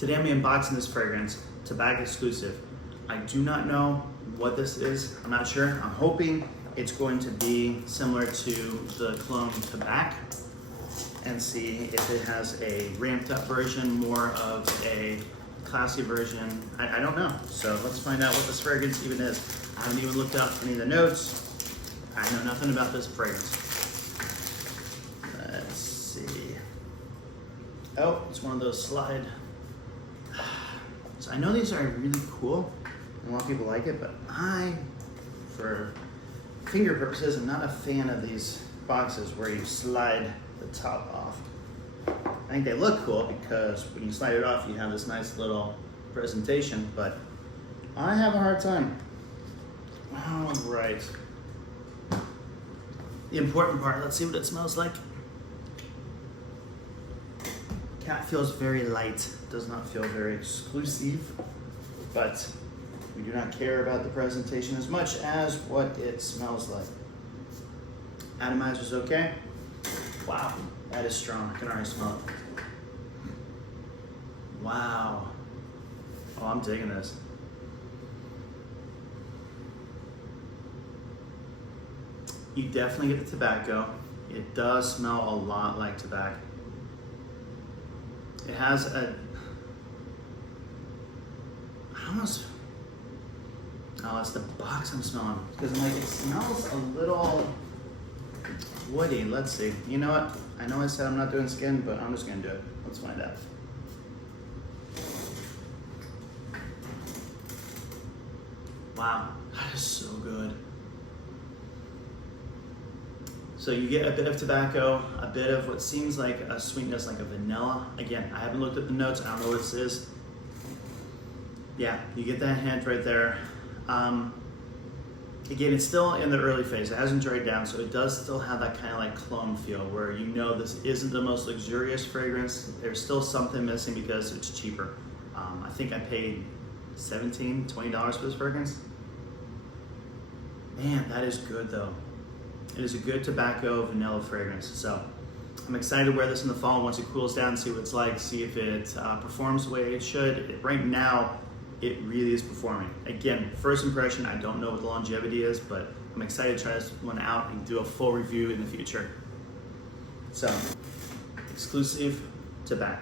Today I'm unboxing this fragrance, Tabac Exclusive. I do not know what this is, I'm not sure. I'm hoping it's going to be similar to the clone Tabac and see if it has a ramped up version, more of a classy version. I don't know. So let's find out what this fragrance even is. I haven't even looked up any of the notes. I know nothing about this fragrance. Let's see. Oh, it's one of those slide. So I know these are really cool. A lot of people like it, but I, for finger purposes, I'm not a fan of these boxes where you slide the top off. I think they look cool because when you slide it off, you have this nice little presentation, but I have a hard time. All right. The important part, let's see what it smells like. Cat feels very light, does not feel very exclusive, but we do not care about the presentation as much as what it smells like. Atomizer's okay. Wow, that is strong, I can already smell it. Wow. Oh, I'm digging this. You definitely get the tobacco. It does smell a lot like tobacco. It has a, almost, oh, it's the box I'm smelling. Because like it smells a little woody. Let's see. You know what? I know I said I'm not doing skin, but I'm just gonna do it. Let's find out. Wow, that is so good. So you get a bit of tobacco, a bit of what seems like a sweetness, like a vanilla. Again, I haven't looked at the notes, I don't know what this is. Yeah, you get that hint right there. Again, it's still in the early phase. It hasn't dried down, so it does still have that kind of like clone feel where you know this isn't the most luxurious fragrance. There's still something missing because it's cheaper. I think I paid $17, $20 for this fragrance. Man, that is good though. It is a good tobacco vanilla fragrance. So I'm excited to wear this in the fall once it cools down, see what it's like, see if it performs the way it should. Right now, it really is performing. Again, first impression, I don't know what the longevity is, but I'm excited to try this one out and do a full review in the future. So, Exclusif Tabac.